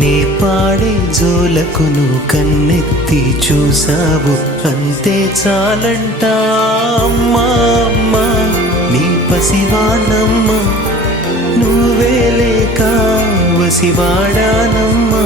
నే పాడే జోలకు నువ్వు కన్నెత్తి చూసావు, అంతే చాలంట అమ్మా అమ్మా. నీ పసివాణమ్మ నువ్వే లేక వసివాడానమ్మా.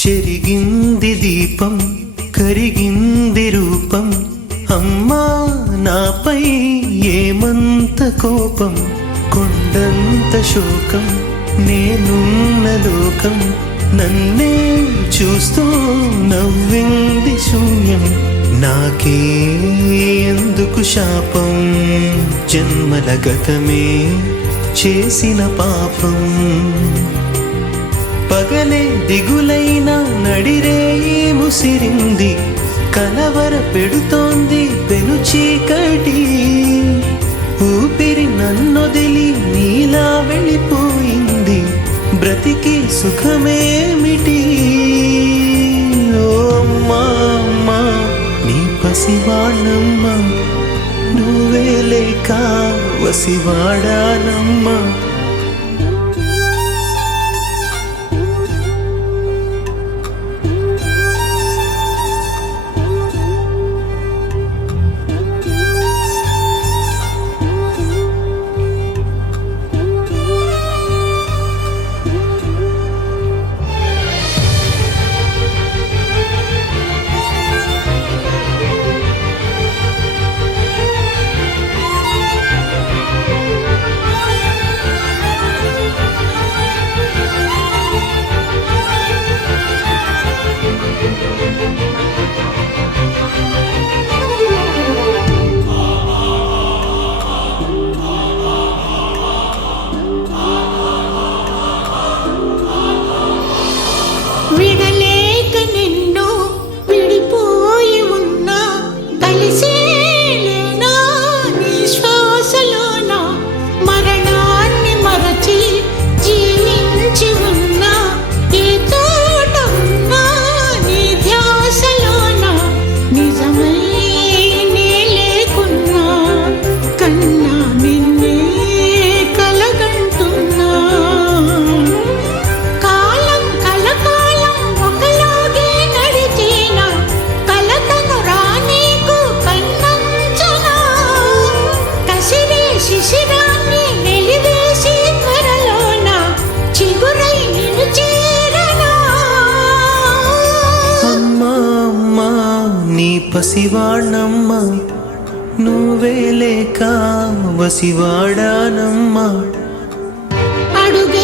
చెరిగింది దీపం కరిగింది రూపం, అమ్మా నాపై ఏమంత కోపం. కొండంత శోకం నేనున్న లోకం, నన్నే చూస్తూ నవ్వింది శూన్యం. నాకే ఎందుకు శాపం, జన్మల గతమే చేసిన పాపం. పగలే దిగులైన నడిరేయి ముసిరింది, కలవర పెడుతోంది పెను చీకటి. ఊపిరి నన్నొదిలి నీలా వెళ్ళిపోయింది, బ్రతికి సుఖమేమిటి. ఓ అమ్మా అమ్మా నీ పసివాణమ్మ నువ్వే లేక వసివాడానమ్మా. విడలేక నిన్ను విడిపోయి ఉన్నా, కలిసేలేనా నీ శ్వాసలోన. మరణాన్ని మరచి జీవించి ఉన్నా, ఏ తోట ఉన్నా నీ ధ్యాసలోన. నిజమై నే లేకున్నా, కన్నా నిన్నే కలగంటున్నా. శిశిరాన్ని వెలివేసి త్వరలోన చిగురై నిన్ను చేరనా. అమ్మా అమ్మా నీ పసివాణమ్మ నువ్వే లేక వసివాడానమ్మా. అడుగ